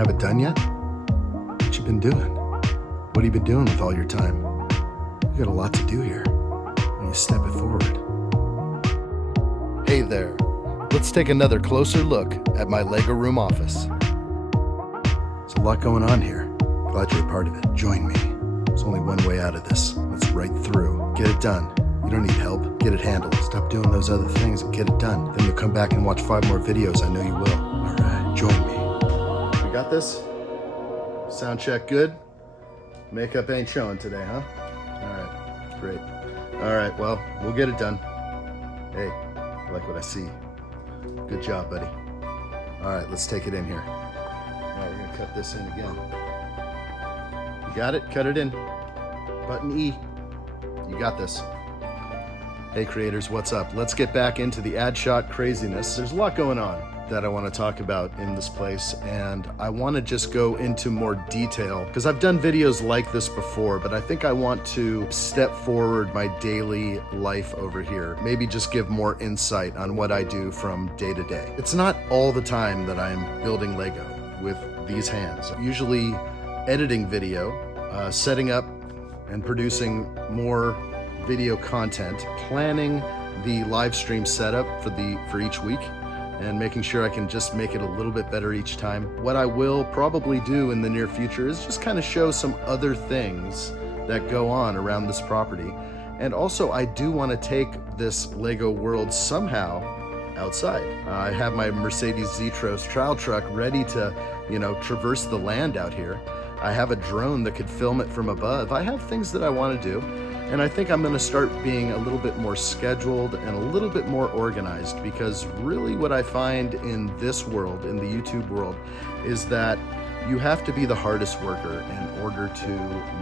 have it done yet? What you been doing? What have you been doing with all your time? You got a lot to do here when you step it forward. Hey there. Let's take another closer look at my Lego room office. There's a lot going on here. Glad you're a part of it. Join me. There's only one way out of this. Let's right through. Get it done. You don't need help. Get it handled. Stop doing those other things and get it done. Then you'll come back and watch 5 more videos. I know you will. All right, join me. We got this? Sound check good? Makeup ain't showing today, huh? All right, great. All right, well, we'll get it done. Hey, I like what I see. Good job, buddy. All right, let's take it in here. All right, we're gonna cut this in again. You got it? Cut it in. Button E. You got this. Hey creators, what's up? Let's get back into the addshot craziness. There's a lot going on that I want to talk about in this place, and I want to just go into more detail because I've done videos like this before, but I think I want to step forward my daily life over here. Maybe just give more insight on what I do from day to day. It's not all the time that I'm building Lego with these hands. Usually editing video, setting up and producing more video content, planning the live stream setup for each week, and making sure I can just make it a little bit better each time. What I will probably do in the near future is just kind of show some other things that go on around this property. And also I do want to take this Lego world somehow outside. I have my Mercedes Z-Tros trial truck ready to, traverse the land out here. I have a drone that could film it from above. I have things that I want to do. And I think I'm going to start being a little bit more scheduled and a little bit more organized, because really what I find in this world, in the YouTube world, is that you have to be the hardest worker in order to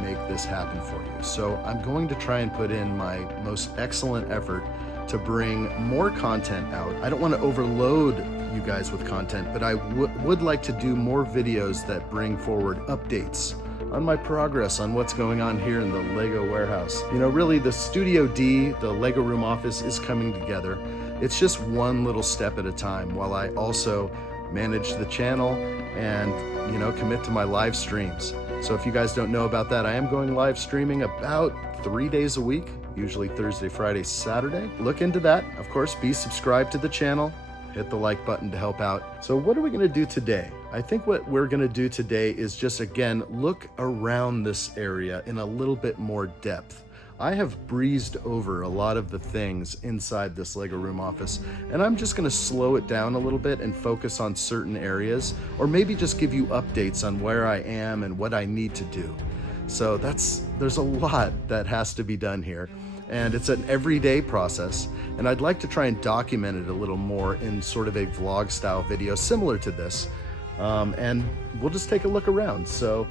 make this happen for you. So I'm going to try and put in my most excellent effort to bring more content out. I don't want to overload you guys with content, but I would like to do more videos that bring forward updates on my progress on what's going on here in the Lego warehouse. Really the Studio D, the Lego room office, is coming together. It's just one little step at a time while I also manage the channel and, commit to my live streams. So if you guys don't know about that, I am going live streaming about 3 days a week, usually Thursday, Friday, Saturday. Look into that. Of course, be subscribed to the channel. Hit the like button to help out. So what are we gonna do today? I think what we're gonna do today is just, again, look around this area in a little bit more depth. I have breezed over a lot of the things inside this Lego room office, and I'm just gonna slow it down a little bit and focus on certain areas, or maybe just give you updates on where I am and what I need to do. So there's a lot that has to be done here. And it's an everyday process, and I'd like to try and document it a little more in sort of a vlog style video similar to this, and we'll just take a look around. So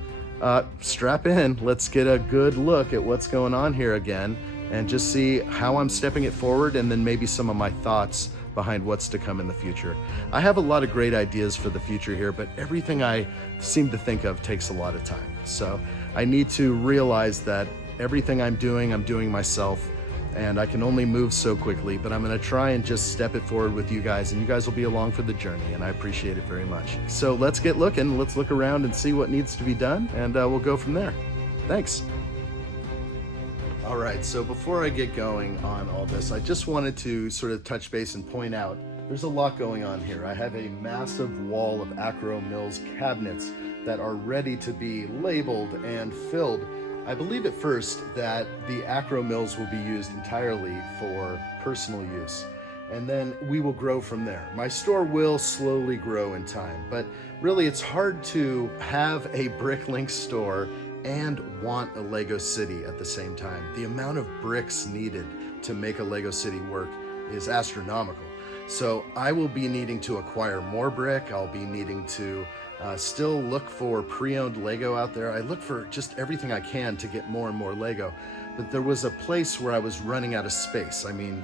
strap in, let's get a good look at what's going on here again and just see how I'm stepping it forward, and then maybe some of my thoughts behind what's to come in the future. I have a lot of great ideas for the future here, but everything I seem to think of takes a lot of time. So I need to realize that everything I'm doing myself, and I can only move so quickly, but I'm gonna try and just step it forward with you guys, and you guys will be along for the journey, and I appreciate it very much. So let's get looking, let's look around and see what needs to be done, and we'll go from there. Thanks. All right, so before I get going on all this, I just wanted to sort of touch base and point out there's a lot going on here. I have a massive wall of Acro Mills cabinets that are ready to be labeled and filled. I believe at first that the Acro Mills will be used entirely for personal use, and then we will grow from there. My store will slowly grow in time, but really it's hard to have a Bricklink store and want a Lego city at the same time. The amount of bricks needed to make a Lego city work is astronomical. So I will be needing to acquire more brick. I'll be needing to still look for pre-owned Lego out there. I look for just everything I can to get more and more Lego, but there was a place where I was running out of space. I mean,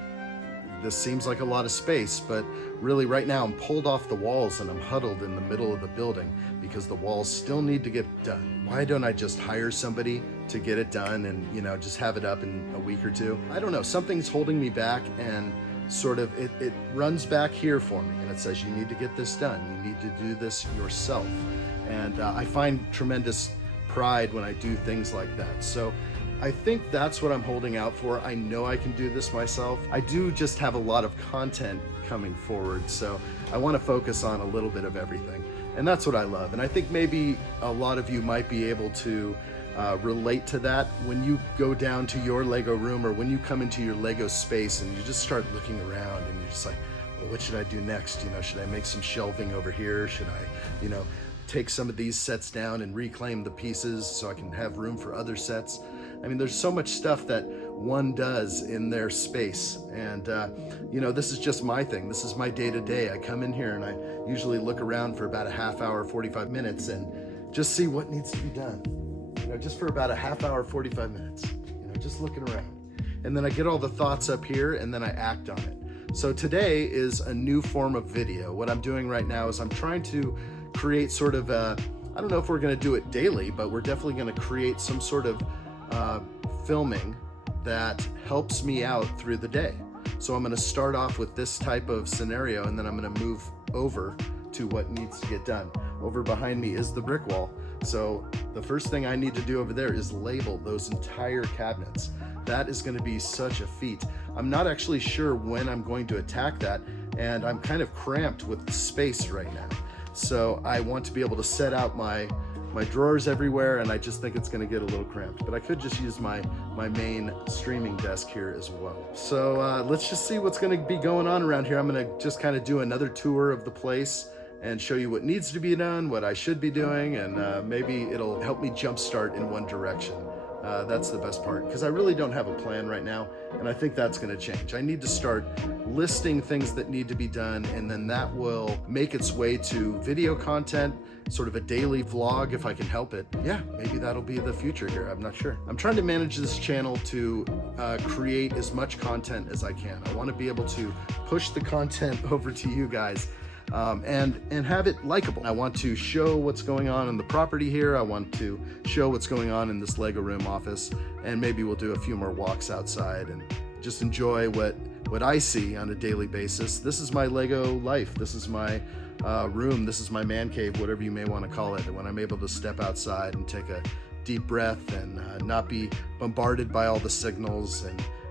this seems like a lot of space, but really right now I'm pulled off the walls and I'm huddled in the middle of the building because the walls still need to get done. Why don't I just hire somebody to get it done and, just have it up in a week or two? I don't know, something's holding me back, and sort of it runs back here for me, and it says you need to get this done, you need to do this yourself. And I find tremendous pride when I do things like that. So I think that's what I'm holding out for. I know I can do this myself. I do just have a lot of content coming forward, so I want to focus on a little bit of everything. And that's what I love. And I think maybe a lot of you might be able to relate to that when you go down to your Lego room, or when you come into your Lego space and you just start looking around and you're just like, well, what should I do next? You know, should I make some shelving over here? Should I, you know, take some of these sets down and reclaim the pieces so I can have room for other sets? I mean, there's so much stuff that one does in their space. And, you know, this is just my thing. This is my day-to-day. I come in here and I usually look around for about a half hour, 45 minutes and just see what needs to be done. You know, just for about a half hour, 45 minutes, you know, just looking around. And then I get all the thoughts up here and then I act on it. So today is a new form of video. What I'm doing right now is I'm trying to create sort of a, I don't know if we're gonna do it daily, but we're definitely gonna create some sort of filming that helps me out through the day. So I'm gonna start off with this type of scenario and then I'm gonna move over to what needs to get done. Over behind me is the brick wall. So the first thing I need to do over there is label those entire cabinets. That is gonna be such a feat. I'm not actually sure when I'm going to attack that, and I'm kind of cramped with the space right now. So I want to be able to set out my drawers everywhere, and I just think it's gonna get a little cramped. But I could just use my main streaming desk here as well. So let's just see what's gonna be going on around here. I'm gonna just kind of do another tour of the place and show you what needs to be done, what I should be doing, and maybe it'll help me jumpstart in one direction. That's the best part, because I really don't have a plan right now, and I think that's gonna change. I need to start listing things that need to be done, and then that will make its way to video content, sort of a daily vlog if I can help it. Yeah, maybe that'll be the future here, I'm not sure. I'm trying to manage this channel to create as much content as I can. I wanna be able to push the content over to you guys and have it likable. I want to show what's going on in the property here. I want to show what's going on in this Lego room office, and maybe we'll do a few more walks outside and just enjoy what I see on a daily basis. This is my Lego life. This is my room. This is my man cave, whatever you may want to call it. When I'm able to step outside and take a deep breath and not be bombarded by all the signals,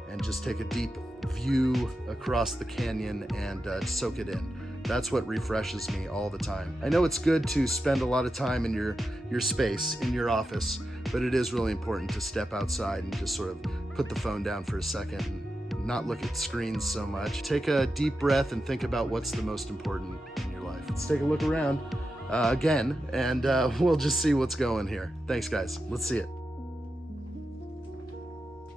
and just take a deep view across the canyon and soak it in. That's what refreshes me all the time. I know it's good to spend a lot of time in your space, in your office, but it is really important to step outside and just sort of put the phone down for a second and not look at screens so much. Take a deep breath and think about what's the most important in your life. Let's take a look around again, and we'll just see what's going here. Thanks, guys. Let's see it.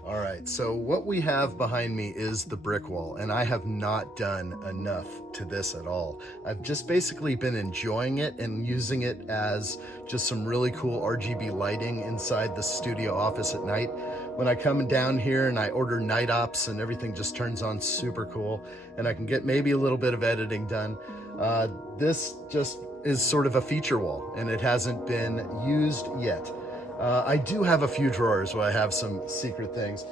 All right, so what we have behind me is the brick wall, and I have not done enough to this at all. I've just basically been enjoying it and using it as just some really cool RGB lighting inside the studio office at night. When I come down here and I order night ops, and everything just turns on super cool, and I can get maybe a little bit of editing done. This just is sort of a feature wall, and it hasn't been used yet. I do have a few drawers where I have some secret things.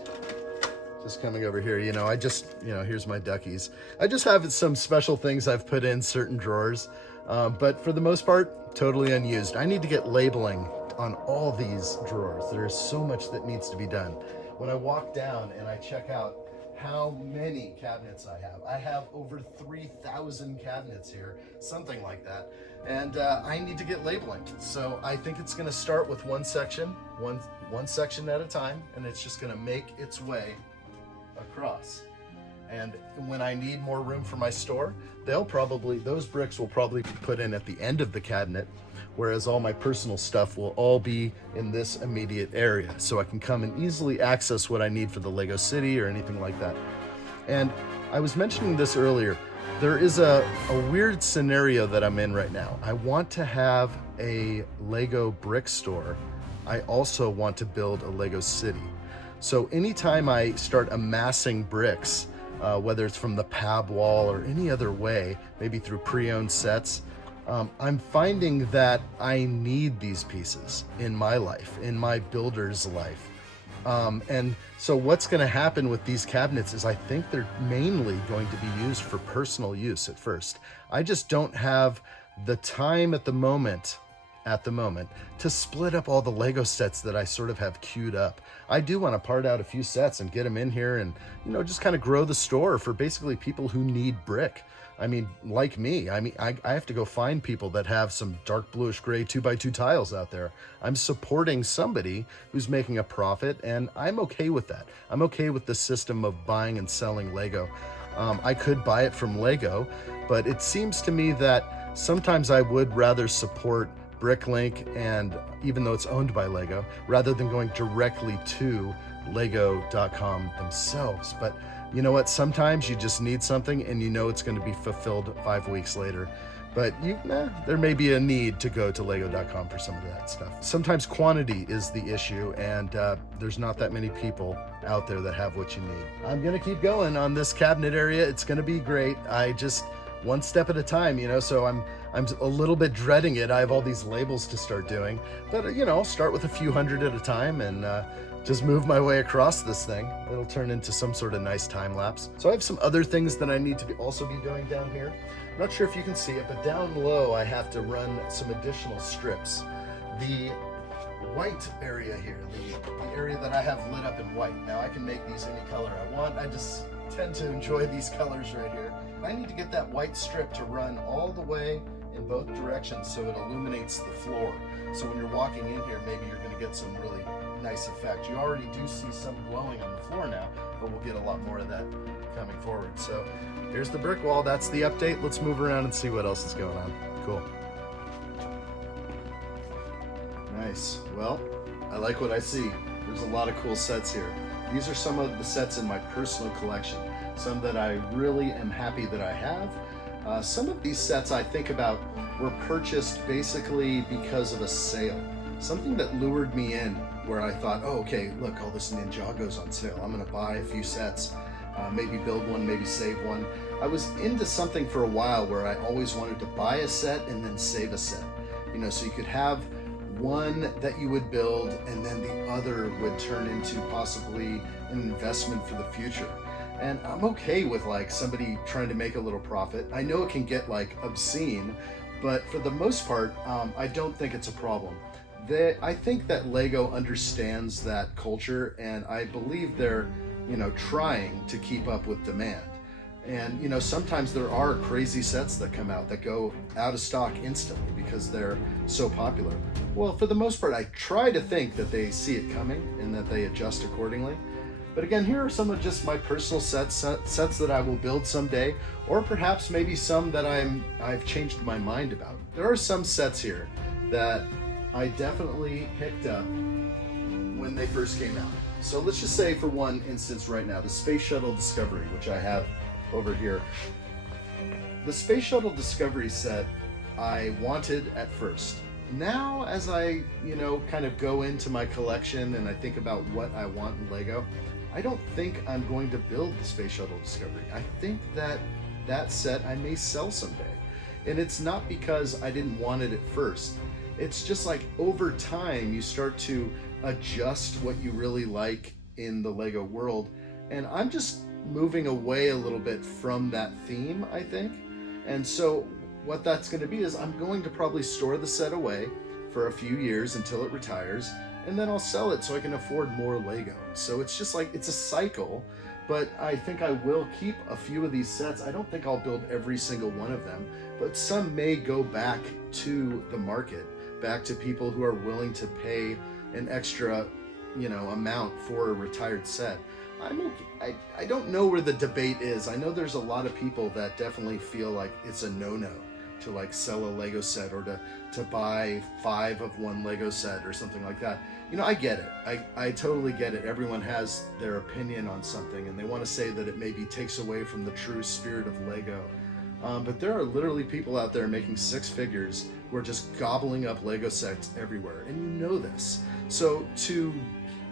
Just coming over here, you know, here's my duckies. I just have some special things I've put in certain drawers, but for the most part, totally unused. I need to get labeling on all these drawers. There's so much that needs to be done. When I walk down and I check out how many cabinets I have over 3,000 cabinets here, something like that. And I need to get labeling. So I think it's gonna start with one section at a time, and it's just gonna make its way across. And when I need more room for my store, those bricks will probably be put in at the end of the cabinet, whereas all my personal stuff will all be in this immediate area. So I can come and easily access what I need for the Lego City or anything like that. And I was mentioning this earlier, there is a weird scenario that I'm in right now. I want to have a Lego brick store. I also want to build a Lego City. So anytime I start amassing bricks, whether it's from the pab wall or any other way, maybe through pre-owned sets, I'm finding that I need these pieces in my life, in my builder's life. And so what's going to happen with these cabinets is I think they're mainly going to be used for personal use at first. I just don't have the time at the moment at the moment to split up all the Lego sets that I sort of have queued up. I do want to part out a few sets and get them in here and, just kind of grow the store for basically people who need brick. I mean, like me, I have to go find people that have some dark bluish gray 2x2 tiles out there. I'm supporting somebody who's making a profit, and I'm okay with that. I'm okay with the system of buying and selling Lego. I could buy it from Lego, but it seems to me that sometimes I would rather support Bricklink, and even though it's owned by Lego, rather than going directly to lego.com themselves. But you know what? Sometimes you just need something and it's going to be fulfilled 5 weeks later. But there may be a need to go to lego.com for some of that stuff. Sometimes quantity is the issue, and there's not that many people out there that have what you need. I'm going to keep going on this cabinet area. It's going to be great. I just one step at a time, so I'm a little bit dreading it. I have all these labels to start doing, but I'll start with a few hundred at a time and just move my way across this thing. It'll turn into some sort of nice time lapse. So I have some other things that I need to also be doing down here. I'm not sure if you can see it, but down low I have to run some additional strips. The white area here, the area that I have lit up in white. Now I can make these any color I want. I just tend to enjoy these colors right here. I need to get that white strip to run all the way in both directions so it illuminates the floor. So when you're walking in here, maybe you're going to get some really nice effect. You already do see some glowing on the floor now, but we'll get a lot more of that coming forward. So here's the brick wall. That's the update. Let's move around and see what else is going on. Cool. Nice. Well, I like what I see. There's a lot of cool sets here. These are some of the sets in my personal collection, some that I really am happy that I have. Some of these sets I think about were purchased basically because of a sale, something that lured me in where I thought, oh, okay, look, all this Ninjago's on sale. I'm gonna buy a few sets, maybe build one, maybe save one. I was into something for a while where I always wanted to buy a set and then save a set, so you could have one that you would build and then the other would turn into possibly an investment for the future. And I'm okay with somebody trying to make a little profit. I know it can get obscene, but for the most part, I don't think it's a problem. I think that Lego understands that culture, and I believe they're, trying to keep up with demand. And, sometimes there are crazy sets that come out that go out of stock instantly because they're so popular. Well, for the most part, I try to think that they see it coming and that they adjust accordingly. But again, here are some of just my personal sets that I will build someday, or perhaps maybe some that I've changed my mind about. There are some sets here that I definitely picked up when they first came out. So let's just say, for one instance right now, the Space Shuttle Discovery, which I have over here. The Space Shuttle Discovery set I wanted at first. Now, as I, kind of go into my collection and I think about what I want in Lego, I don't think I'm going to build the Space Shuttle Discovery. I think that set I may sell someday. And it's not because I didn't want it at first. It's just over time, you start to adjust what you really like in the Lego world. And I'm just moving away a little bit from that theme, I think. And so what that's going to be is I'm going to probably store the set away for a few years until it retires, and then I'll sell it so I can afford more Lego. So it's just it's a cycle, but I think I will keep a few of these sets. I don't think I'll build every single one of them, but some may go back to the market, back to people who are willing to pay an extra, amount for a retired set. I'm okay. I don't know where the debate is. I know there's a lot of people that definitely feel like it's a no-no to sell a Lego set, or to buy 5 of one Lego set or something like that. I get it. I totally get it. Everyone has their opinion on something, and they want to say that it maybe takes away from the true spirit of Lego. But there are literally people out there making 6 figures who are just gobbling up Lego sets everywhere, and this. So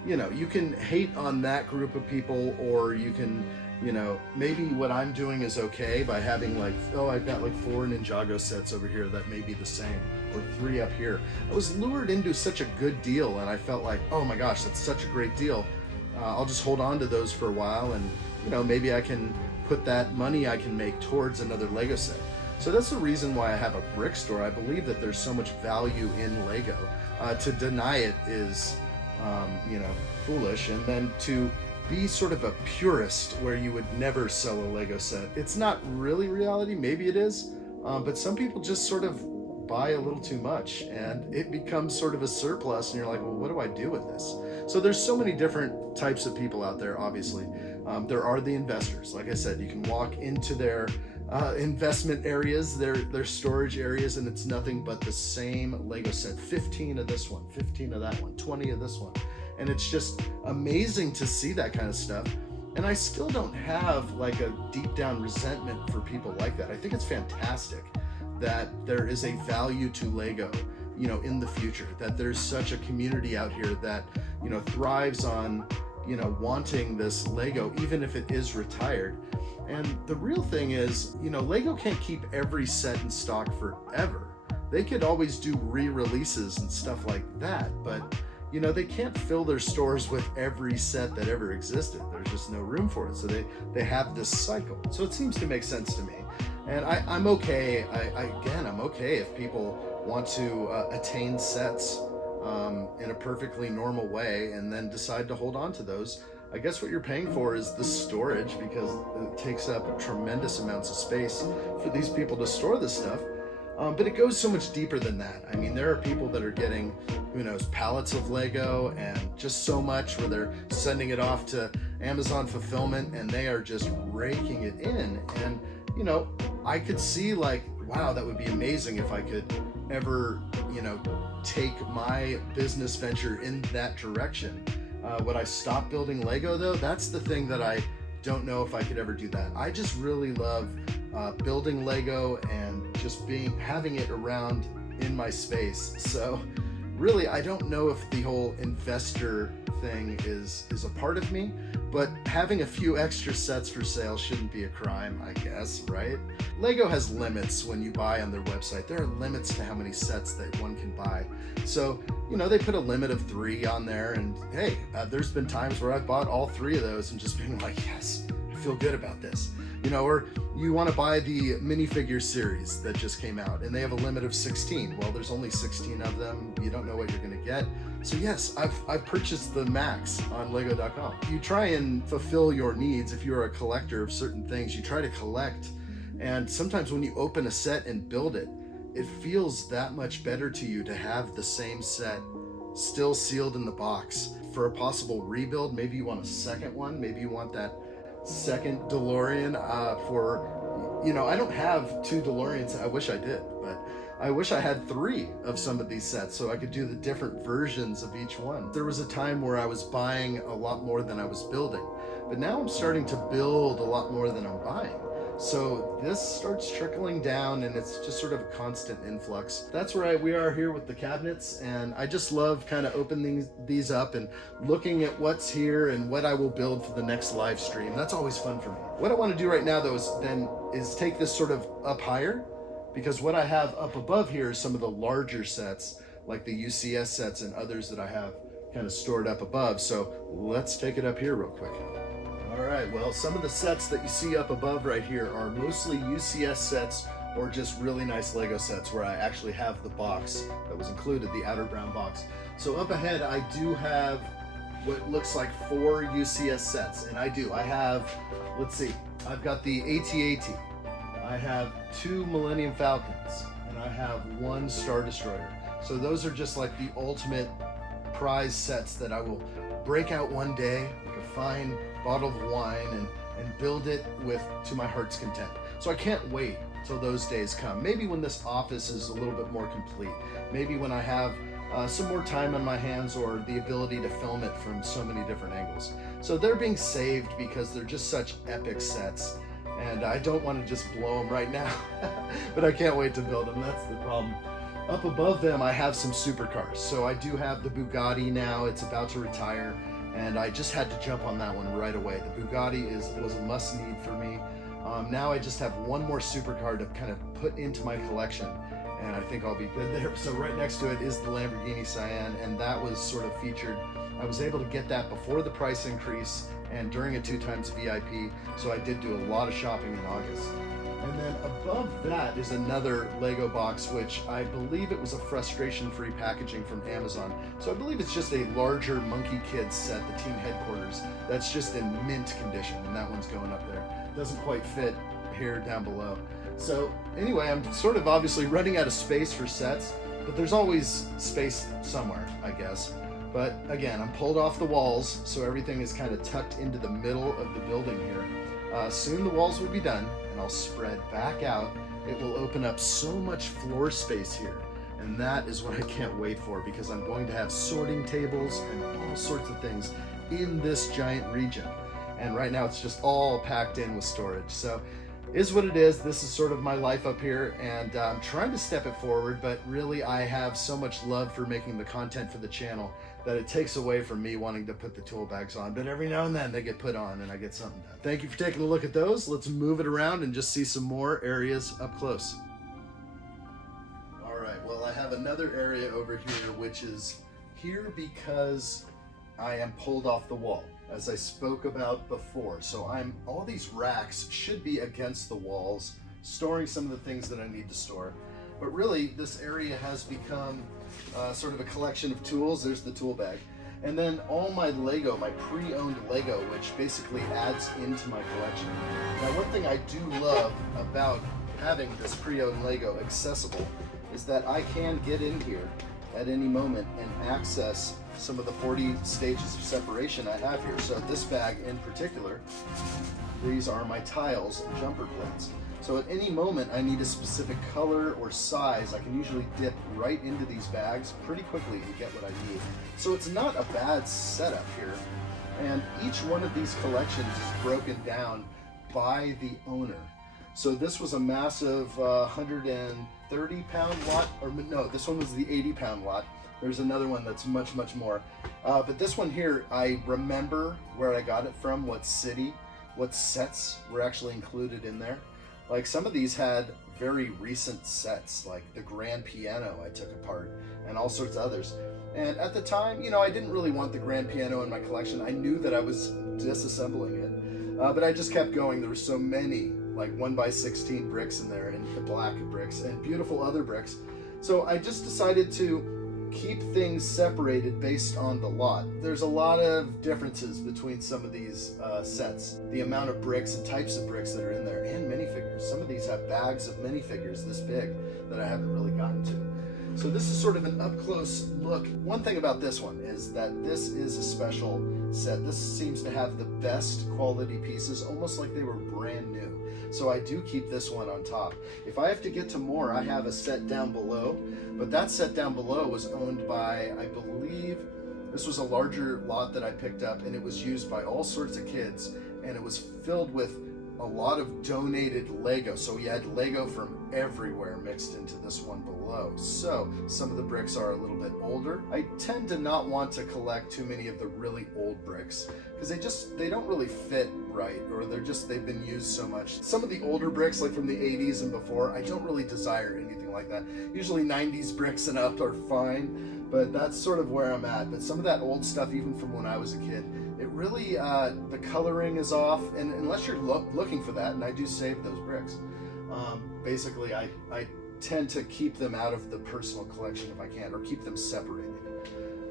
you can hate on that group of people, or you can, maybe what I'm doing is okay by having I've got 4 Ninjago sets over here that may be the same, or 3 up here. I was lured into such a good deal, and I felt oh my gosh, that's such a great deal. I'll just hold on to those for a while, and maybe I can put that money I can make towards another Lego set. So that's the reason why I have a brick store. I believe that there's so much value in Lego. To deny it is, foolish. And then to be sort of a purist where you would never sell a Lego set, it's not really reality. Maybe it is, but some people just sort of buy a little too much and it becomes sort of a surplus, and you're like, well, what do I do with this? So there's so many different types of people out there. Obviously, there are the investors. Like I said, you can walk into their investment areas, their storage areas, and it's nothing but the same Lego set. 15 of this one, 15 of that one, 20 of this one. And it's just amazing to see that kind of stuff. And I still don't have like a deep down resentment for people like that. I think it's fantastic that there is a value to Lego, in the future, that there's such a community out here that, thrives on, wanting this Lego, even if it is retired. And the real thing is, Lego can't keep every set in stock forever. They could always do re-releases and stuff like that, but they can't fill their stores with every set that ever existed. There's just no room for it. So they have this cycle. So it seems to make sense to me. And I'm okay. I'm okay if people want to attain sets in a perfectly normal way and then decide to hold on to those. I guess what you're paying for is the storage, because it takes up tremendous amounts of space for these people to store this stuff. But it goes so much deeper than that. I mean, there are people that are getting, pallets of Lego and just so much where they're sending it off to Amazon fulfillment and they are just raking it in. And, I could see like, wow, that would be amazing if I could ever, take my business venture in that direction. Would I stop building Lego though? That's the thing that I don't know if I could ever do that. I just really love building Lego and just having it around in my space. So really, I don't know if the whole investor thing is a part of me, but having a few extra sets for sale shouldn't be a crime, I guess, right? Lego has limits when you buy on their website. There are limits to how many sets that one can buy. So, they put a limit of 3 on there, and hey, there's been times where I've bought all 3 of those and just being like, yes, I feel good about this. Or you want to buy the minifigure series that just came out and they have a limit of 16. Well, there's only 16 of them. You don't know what you're going to get. So yes, I've purchased the max on lego.com. You try and fulfill your needs. If you're a collector of certain things, you try to collect. And sometimes when you open a set and build it, it feels that much better to you to have the same set still sealed in the box for a possible rebuild. Maybe you want a second one. Maybe you want that second DeLorean I don't have 2 DeLoreans. I wish I did, but I wish I had 3 of some of these sets so I could do the different versions of each one. There was a time where I was buying a lot more than I was building, but now I'm starting to build a lot more than I'm buying. So this starts trickling down and it's just sort of a constant influx. That's where we are here with the cabinets, and I just love kind of opening these up and looking at what's here and what I will build for the next live stream. That's always fun for me. What I want to do right now though is take this sort of up higher, because what I have up above here is some of the larger sets, like the UCS sets and others that I have kind of stored up above. So let's take it up here real quick. All right, well, some of the sets that you see up above right here are mostly UCS sets or just really nice Lego sets where I actually have the box that was included, the outer brown box. So up ahead, I do have what looks like 4 UCS sets, and I have, let's see, I've got the AT-AT, I have 2 Millennium Falcons, and I have 1 Star Destroyer. So those are just like the ultimate prize sets that I will break out one day, like a fine bottle of wine, and build it to my heart's content. So I can't wait till those days come. Maybe when this office is a little bit more complete. Maybe when I have some more time on my hands or the ability to film it from so many different angles. So they're being saved because they're just such epic sets, and I don't want to just blow them right now, but I can't wait to build them. That's the problem. Up above them, I have some supercars. So I do have the Bugatti now. It's about to retire, and I just had to jump on that one right away. The Bugatti was a must need for me. Now I just have one more supercar to kind of put into my collection, and I think I'll be good there. So right next to it is the Lamborghini Cyan, and that was sort of featured. I was able to get that before the price increase and during a 2x VIP, so I did do a lot of shopping in August. And then above that is another Lego box, which I believe it was a frustration-free packaging from Amazon. So I believe it's just a larger Monkey Kids set, the team headquarters, that's just in mint condition, and that one's going up there. Doesn't quite fit here down below. So anyway, I'm sort of obviously running out of space for sets, but there's always space somewhere, I guess. But again, I'm pulled off the walls, so everything is kind of tucked into the middle of the building here. Soon the walls will be done, and I'll spread back out. It will open up so much floor space here, and that is what I can't wait for, because I'm going to have sorting tables and all sorts of things in this giant region. And right now it's just all packed in with storage. So is what it is. This is sort of my life up here, and I'm trying to step it forward, but really I have so much love for making the content for the channel that it takes away from me wanting to put the tool bags on. But every now and then they get put on and I get something done. Thank you for taking a look at those. Let's move it around and just see some more areas up close. All right, well, I have another area over here, which is here because I am pulled off the wall, as I spoke about before. So all these racks should be against the walls, storing some of the things that I need to store. But really, this area has become sort of a collection of tools. There's the tool bag. And then all my Lego, my pre-owned Lego, which basically adds into my collection. Now, one thing I do love about having this pre-owned Lego accessible is that I can get in here at any moment and access some of the 40 stages of separation I have here. So this bag in particular, these are my tiles and jumper plates. So at any moment I need a specific color or size, I can usually dip right into these bags pretty quickly and get what I need. So it's not a bad setup here. And each one of these collections is broken down by the owner. So this was a massive 130-pound lot, or no, this one was the 80-pound lot. There's another one that's much, much more. But this one here, I remember where I got it from, what city, what sets were actually included in there. Like some of these had very recent sets, like the grand piano I took apart and all sorts of others. And at the time, you know, I didn't really want the grand piano in my collection. I knew that I was disassembling it, but I just kept going. There were so many, like 1x16 bricks in there, and the black bricks and beautiful other bricks. So I just decided to keep things separated based on the lot. There's a lot of differences between some of these sets. The amount of bricks and types of bricks that are in there, and minifigures. Some of these have bags of minifigures this big that I haven't really gotten to. So this is sort of an up-close look. One thing about this one is that this is a special set. This seems to have the best quality pieces, almost like they were brand new. So I do keep this one on top. If I have to get to more, I have a set down below, but that set down below was owned by, I believe, this was a larger lot that I picked up, and it was used by all sorts of kids, and it was filled with a lot of donated Lego. So we had Lego from everywhere mixed into this one below. So some of the bricks are a little bit older. I tend to not want to collect too many of the really old bricks because they don't really fit right, or they've been used so much. Some of the older bricks, like from the 80s and before, I don't really desire anything like that. Usually 90s bricks and up are fine, but that's sort of where I'm at. But some of that old stuff, even from when I was a kid, it really, the coloring is off, and unless you're looking for that, and I do save those bricks, basically I tend to keep them out of the personal collection if I can, or keep them separated.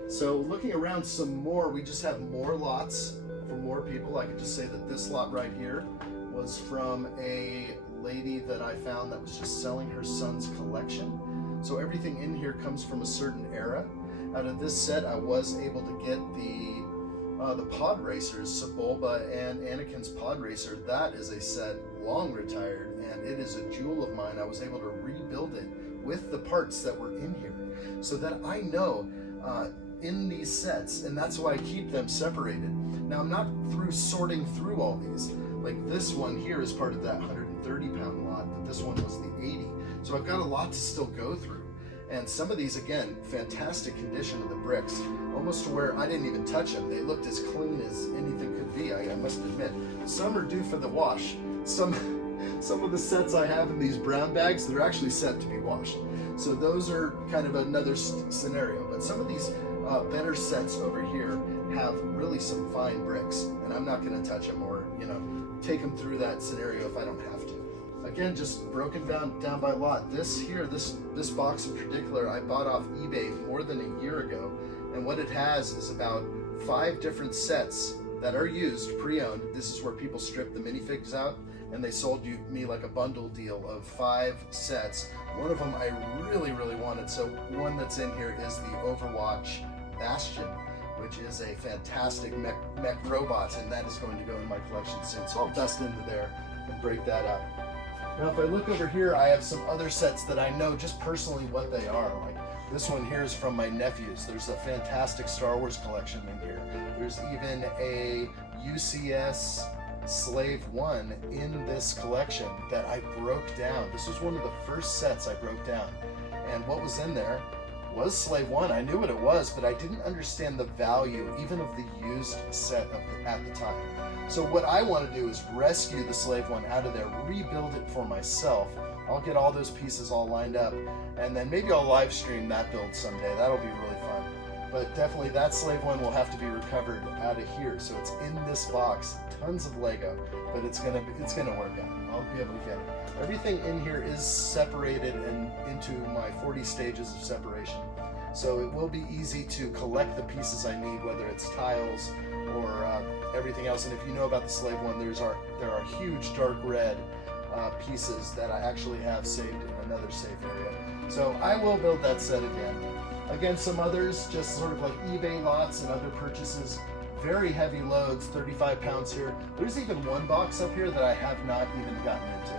So looking around some more, we just have more lots for more people. I could just say that this lot right here was from a lady that I found that was just selling her son's collection. So everything in here comes from a certain era. Out of this set, I was able to get the pod racers, Sebulba and Anakin's pod racer. That is a set long retired, and it is a jewel of mine. I was able to rebuild it with the parts that were in here, so that I know in these sets, and that's why I keep them separated. Now I'm not sorting through all these. Like this one here is part of that 130-pound lot, but this one was the 80. So I've got a lot to still go through. And some of these, again, fantastic condition of the bricks, almost to where I didn't even touch them. They looked as clean as anything could be, I must admit. Some are due for the wash. Some of the sets I have in these brown bags, they're actually set to be washed. So those are kind of another scenario. But some of these better sets over here have really some fine bricks, and I'm not going to touch them or, you know, take them through that scenario if I don't have to. Again, just broken down by lot. This box in particular, I bought off eBay more than a year ago, and what it has is about 5 different sets that are used, pre-owned. This is where people strip the minifigs out, and they sold me like a bundle deal of 5 sets. One of them I really wanted, so one that's in here is the Overwatch Bastion, which is a fantastic mech robot, and that is going to go in my collection soon. So I'll dust into there and break that up. Now, if I look over here, I have some other sets that I know just personally what they are. Like this one here is from my nephews. There's a fantastic Star Wars collection in here. There's even a UCS Slave 1 in this collection that I broke down. This was one of the first sets I broke down. And what was in there was Slave 1. I knew what it was, but I didn't understand the value even of the used set at the time. So what I want to do is rescue the Slave 1 out of there, rebuild it for myself. I'll get all those pieces all lined up, and then maybe I'll live stream that build someday. That'll be really fun. But definitely that Slave 1 will have to be recovered out of here. So it's in this box, tons of Lego, but it's gonna work out. I'll be able to get it. Everything in here is separated and into my 40 stages of separation. So it will be easy to collect the pieces I need, whether it's tiles or everything else. And if you know about the Slave 1, there are huge dark red pieces that I actually have saved in another safe area. So I will build that set again. Again, some others, just sort of like eBay lots and other purchases. Very heavy loads, 35 pounds here. There's even one box up here that I have not even gotten into.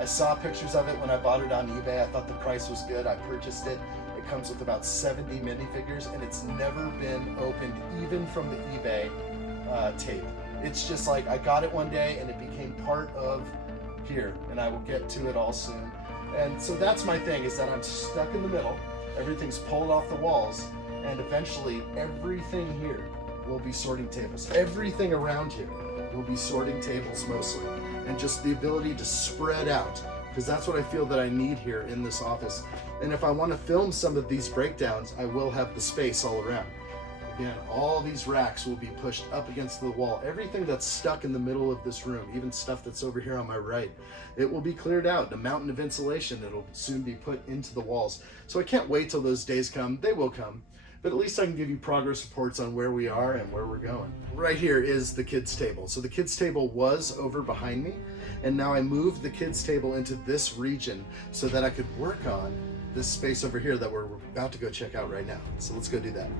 I saw pictures of it when I bought it on eBay. I thought the price was good. I purchased it. It comes with about 70 minifigures, and it's never been opened, even from the eBay tape. It's just like I got it one day and it became part of here, and I will get to it all soon. And so that's my thing, is that I'm stuck in the middle. Everything's pulled off the walls, and eventually everything here will be sorting tables. Everything around here will be sorting tables mostly, and just the ability to spread out, because that's what I feel that I need here in this office. And if I want to film some of these breakdowns, I will have the space all around. Again, all these racks will be pushed up against the wall. Everything that's stuck in the middle of this room, even stuff that's over here on my right, it will be cleared out. The mountain of insulation, it'll soon be put into the walls. So I can't wait till those days come. They will come. But at least I can give you progress reports on where we are and where we're going. Right here is the kids' table. So the kids' table was over behind me, and now I moved the kids' table into this region so that I could work on this space over here that we're about to go check out right now. So let's go do that.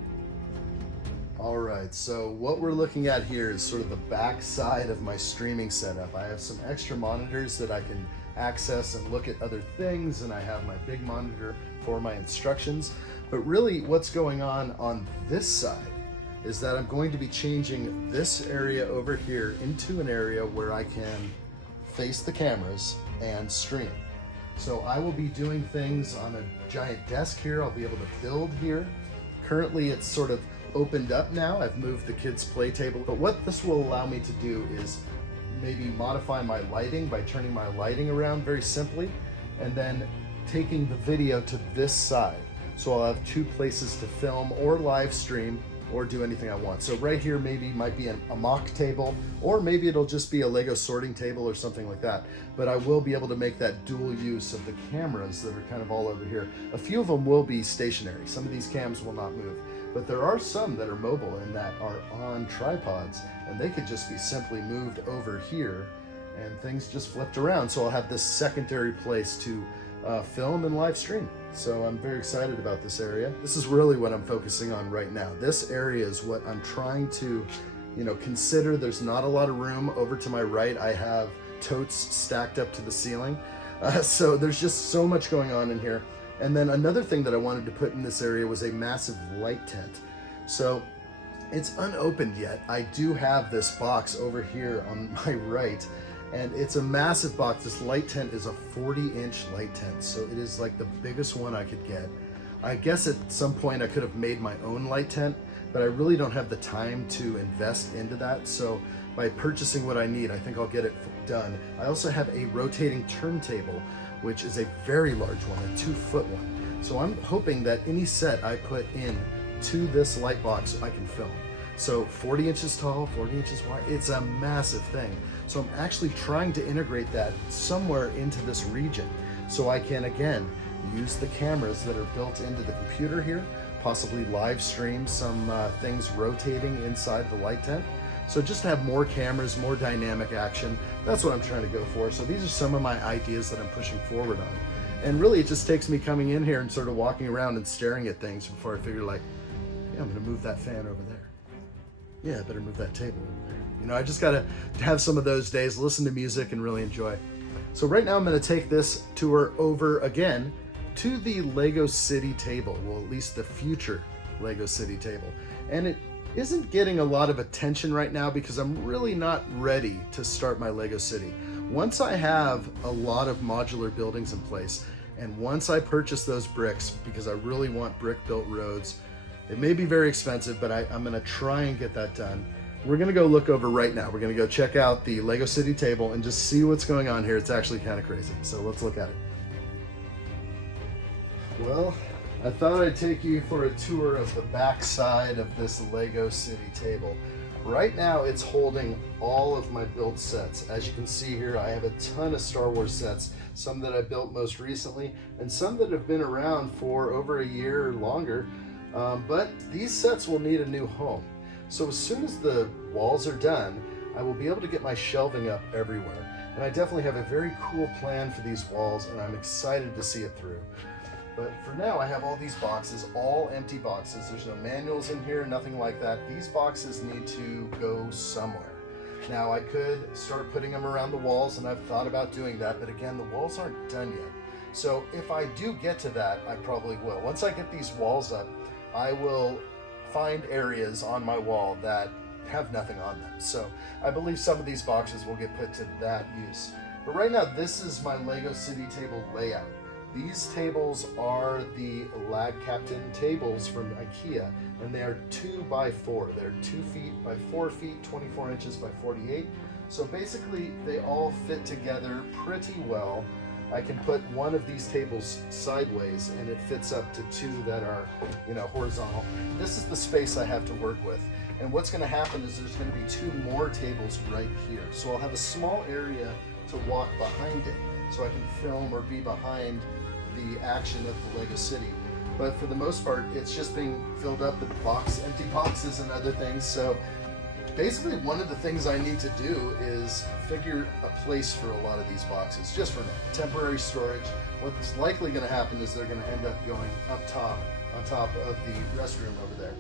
All right, so what we're looking at here is sort of the back side of my streaming setup. I have some extra monitors that I can access and look at other things, and I have my big monitor for my instructions. But really what's going on this side is that I'm going to be changing this area over here into an area where I can face the cameras and stream. So I will be doing things on a giant desk here. I'll be able to build here. Currently it's sort of opened up now. I've moved the kids' play table, but what this will allow me to do is maybe modify my lighting by turning my lighting around very simply, and then taking the video to this side. So I'll have 2 places to film or live stream or do anything I want. So right here maybe might be a mock table, or maybe it'll just be a Lego sorting table or something like that. But I will be able to make that dual use of the cameras that are kind of all over here. A few of them will be stationary. Some of these cams will not move, but there are some that are mobile and that are on tripods, and they could just be simply moved over here and things just flipped around. So I'll have this secondary place to film and live stream. So I'm very excited about this area. This is really what I'm focusing on right now. This area is what I'm trying to, consider. There's not a lot of room over to my right. I have totes stacked up to the ceiling. So there's just so much going on in here. And then another thing that I wanted to put in this area was a massive light tent. So it's unopened yet. I do have this box over here on my right, and it's a massive box. This light tent is a 40-inch light tent, so it is like the biggest one I could get. I guess at some point I could have made my own light tent, but I really don't have the time to invest into that. So by purchasing what I need, I think I'll get it done. I also have a rotating turntable, which is a very large one, a 2-foot one. So I'm hoping that any set I put in to this light box I can film. So 40 inches tall, 40 inches wide, it's a massive thing. So I'm actually trying to integrate that somewhere into this region so I can, again, use the cameras that are built into the computer here, possibly live stream some things rotating inside the light tent. So just to have more cameras, more dynamic action, that's what I'm trying to go for. So these are some of my ideas that I'm pushing forward on. And really it just takes me coming in here and sort of walking around and staring at things before I figure like, yeah, I'm gonna move that fan over there. Yeah, I better move that table over there. You know, I just gotta have some of those days, listen to music and really enjoy. So right now I'm gonna take this tour over again to the Lego City table, well, at least the future Lego City table. And it isn't getting a lot of attention right now because I'm really not ready to start my Lego City. Once I have a lot of modular buildings in place, and once I purchase those bricks, because I really want brick built roads, it may be very expensive, but I'm gonna try and get that done. We're gonna go look over right now. We're gonna go check out the Lego City table and just see what's going on here. It's actually kind of crazy. So let's look at it. Well, I thought I'd take you for a tour of the back side of this Lego City table. Right now it's holding all of my build sets. As you can see here, I have a ton of Star Wars sets, some that I built most recently and some that have been around for over a year or longer. But these sets will need a new home. So as soon as the walls are done, I will be able to get my shelving up everywhere. And I definitely have a very cool plan for these walls and I'm excited to see it through. But for now, I have all these boxes, all empty boxes. There's no manuals in here, nothing like that. These boxes need to go somewhere. Now, I could start putting them around the walls, and I've thought about doing that, but again, the walls aren't done yet. So if I do get to that, I probably will. Once I get these walls up, I will find areas on my wall that have nothing on them. So I believe some of these boxes will get put to that use. But right now, this is my Lego City table layout. These tables are the Lag Captain tables from IKEA, and they are 2x4. They're 2 feet by 4 feet, 24 inches by 48. So basically, they all fit together pretty well. I can put one of these tables sideways, and it fits up to two that are, horizontal. This is the space I have to work with. And what's going to happen is there's going to be 2 more tables right here. So I'll have a small area to walk behind it, so I can film or be behind the action of the Lego City. But for the most part, it's just being filled up with empty boxes and other things. So basically one of the things I need to do is figure a place for a lot of these boxes, just for temporary storage. What's likely gonna happen is they're gonna end up going up top, on top of the restroom over there.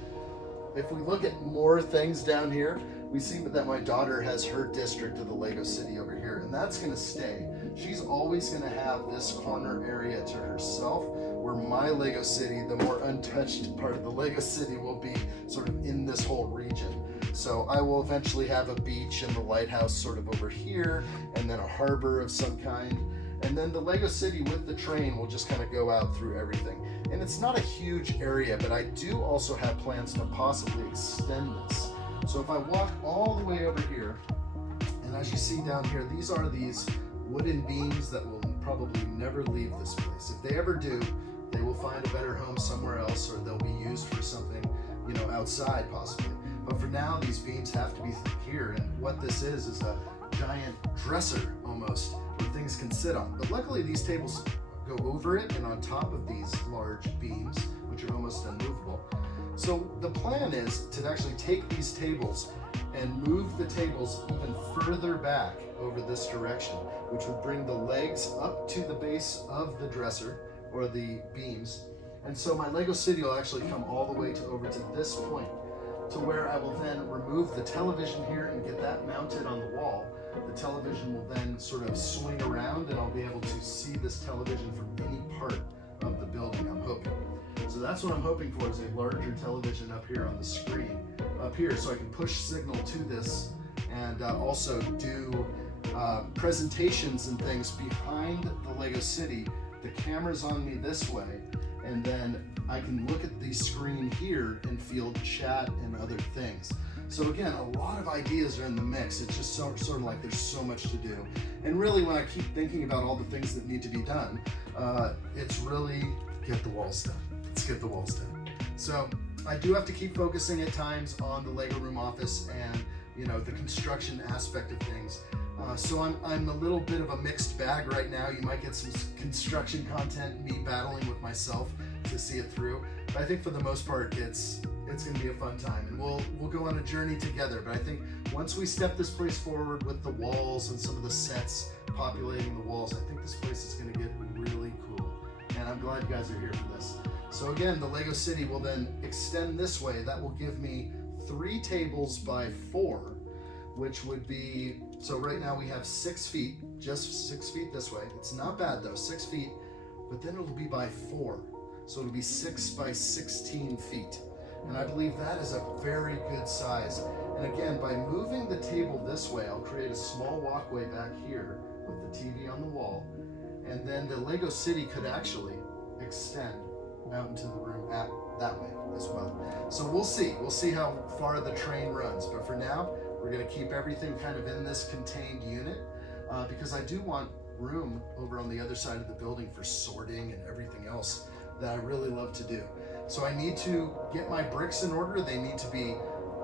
If we look at more things down here, we see that my daughter has her district of the Lego City over here, and that's gonna stay. She's always gonna have this corner area to herself, where my Lego City, the more untouched part of the Lego City, will be sort of in this whole region. So I will eventually have a beach and the lighthouse sort of over here, and then a harbor of some kind. And then the Lego City with the train will just kind of go out through everything. And it's not a huge area, but I do also have plans to possibly extend this. So if I walk all the way over here, and as you see down here, these are these wooden beams that will probably never leave this place. If they ever do, they will find a better home somewhere else, or they'll be used for something, outside possibly. But for now, these beams have to be here. And what this is a giant dresser almost, where things can sit on. But luckily these tables go over it and on top of these large beams, which are almost unmovable. So the plan is to actually take these tables and move the tables even further back over this direction, which would bring the legs up to the base of the dresser or the beams. And so my Lego City will actually come all the way over to this point, to where I will then remove the television here and get that mounted on the wall. The television will then sort of swing around and I'll be able to see this television from any part of the building, I'm hoping. So that's what I'm hoping for, is a larger television up here on the screen, up here, so I can push signal to this and also do presentations and things behind the Lego City. The camera's on me this way, and then I can look at the screen here and field chat and other things. So again, a lot of ideas are in the mix. It's just sort of like there's so much to do. And really, when I keep thinking about all the things that need to be done, it's really get the walls done. Let's get the walls done. So I do have to keep focusing at times on the Lego room office and the construction aspect of things. So I'm a little bit of a mixed bag right now. You might get some construction content, me battling with myself to see it through. But I think for the most part, it's going to be a fun time, and we'll go on a journey together. But I think once we step this place forward with the walls and some of the sets populating the walls, I think this place is going to get really cool. And I'm glad you guys are here for this. So again, the Lego City will then extend this way. That will give me 3 tables by 4, which would be, so right now we have 6 feet, just 6 feet this way. It's not bad though, 6 feet, but then it'll be by 4. So it'll be 6 by 16 feet. And I believe that is a very good size. And again, by moving the table this way, I'll create a small walkway back here with the TV on the wall. And then the Lego City could actually extend out into the room that way as well. So we'll see how far the train runs. But for now, we're gonna keep everything kind of in this contained unit because I do want room over on the other side of the building for sorting and everything else that I really love to do. So I need to get my bricks in order. They need to be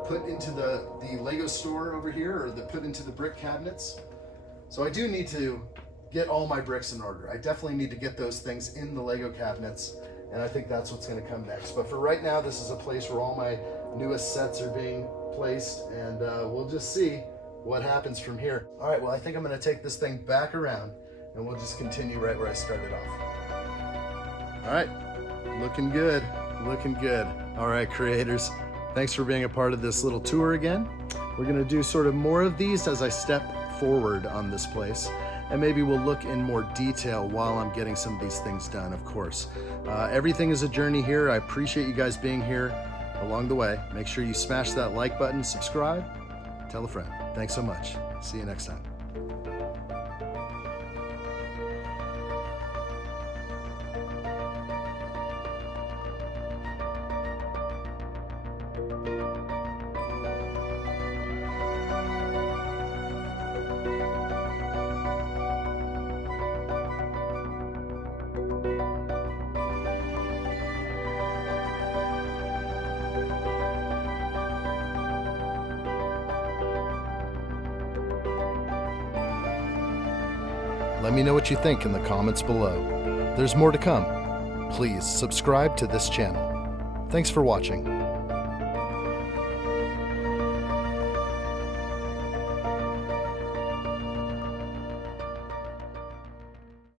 put into the Lego store over here, or put into the brick cabinets. So I do need to get all my bricks in order. I definitely need to get those things in the Lego cabinets, and I think that's what's gonna come next. But for right now, this is a place where all my newest sets are being placed, and we'll just see what happens from here. All right, well, I think I'm gonna take this thing back around, and we'll just continue right where I started off. All right, looking good, looking good. All right, creators, thanks for being a part of this little tour again. We're gonna do sort of more of these as I step forward on this place, and maybe we'll look in more detail while I'm getting some of these things done, of course. Everything is a journey here. I appreciate you guys being here along the way. Make sure you smash that like button, subscribe, tell a friend. Thanks so much. See you next time. Let me know what you think in the comments below. There's more to come. Please subscribe to this channel. Thanks for watching.